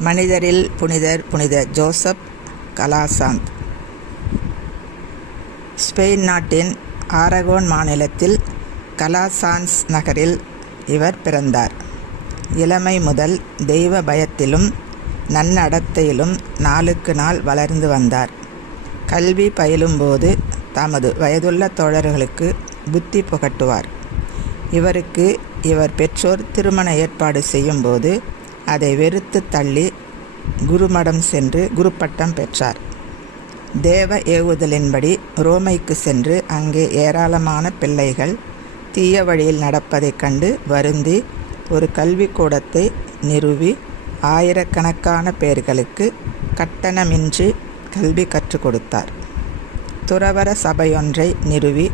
மனிதரில் புனிதர் புனித ஜோசப் கலாசாந்த். ஸ்பெயின் நாட்டின் ஆரகோன் மாநிலத்தில் கலாசான்ஸ் நகரில் இவர் பிறந்தார். இளமை முதல் தெய்வ பயத்திலும் நன்னடத்தையிலும் நாளுக்கு நாள் வளர்ந்து வந்தார். கல்வி பயிலும்போது தமது வயதுள்ள தோழர்களுக்கு புத்தி புகட்டுவார். இவருக்கு இவர் பெற்றோர் திருமண ஏற்பாடு செய்யும்போது அதை வெறுத்து தள்ளி குருமடம் சென்று குருப்பட்டம் பெற்றார். தேவ ஏவுதலின்படி ரோமைக்கு சென்று அங்கே ஏராளமான பிள்ளைகள் தீய வழியில் நடப்பதைக் கண்டு வருந்தி ஒரு கல்விக்கூடத்தை நிறுவி ஆயிரக்கணக்கான பேர்களுக்கு கட்டணமின்றி கல்வி கற்றுக் கொடுத்தார். துறவர சபையொன்றை நிறுவி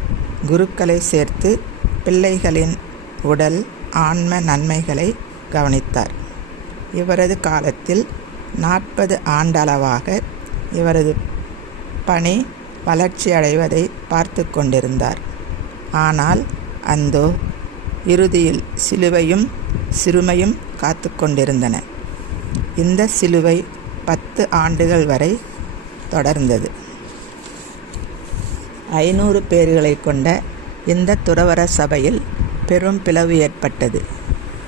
குருக்களை சேர்த்து பிள்ளைகளின் உடல் ஆன்ம நன்மைகளை கவனித்தார். இவரது காலத்தில் நாற்பது ஆண்டளவாக இவரது பணி வளர்ச்சியடைவதை பார்த்து கொண்டிருந்தார். ஆனால் அந்தோ இறுதியில் சிலுவையும் சிறுமையும் காத்து கொண்டிருந்தன. இந்த சிலுவை பத்து ஆண்டுகள் வரை தொடர்ந்தது. ஐநூறு பேர்களை கொண்ட இந்த துறவர சபையில் பெரும் பிளவு ஏற்பட்டது.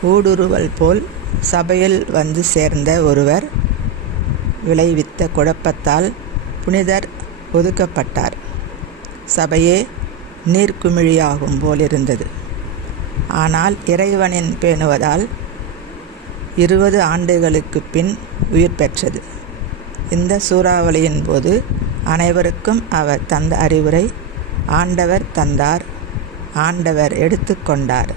ஊடுருவல் போல் சபையில் வந்து சேர்ந்த ஒருவர் விளைவித்த குழப்பத்தால் புனிதர் ஒதுக்கப்பட்டார். சபையே நீர்க்குமிழியாகும் போலிருந்தது. ஆனால் இறைவனின் பேணுவதால் இருபது ஆண்டுகளுக்கு பின் உயிர் பெற்றது. இந்த சூறாவளியின் போது அனைவருக்கும் அவர் தந்த அறிவுரை ஆண்டவர் தந்தார் ஆண்டவர் எடுத்துக்கொண்டார்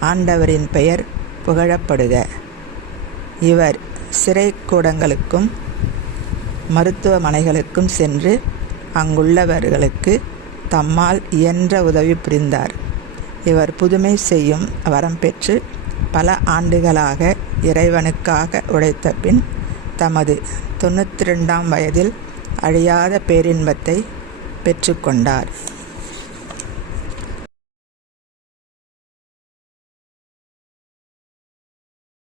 ஆண்டவரின் பெயர் புகழப்படுக. இவர் சிறைக்கூடங்களுக்கும் மருத்துவமனைகளுக்கும் சென்று அங்குள்ளவர்களுக்கு தம்மால் இயன்ற உதவி புரிந்தார். இவர் புதுமை செய்யும் வரம் பெற்று பல ஆண்டுகளாக இறைவனுக்காக உழைத்த பின் தமது தொண்ணூற்றி ரெண்டாம் வயதில் அழியாத பேரின்பத்தை பெற்றுக்கொண்டார்.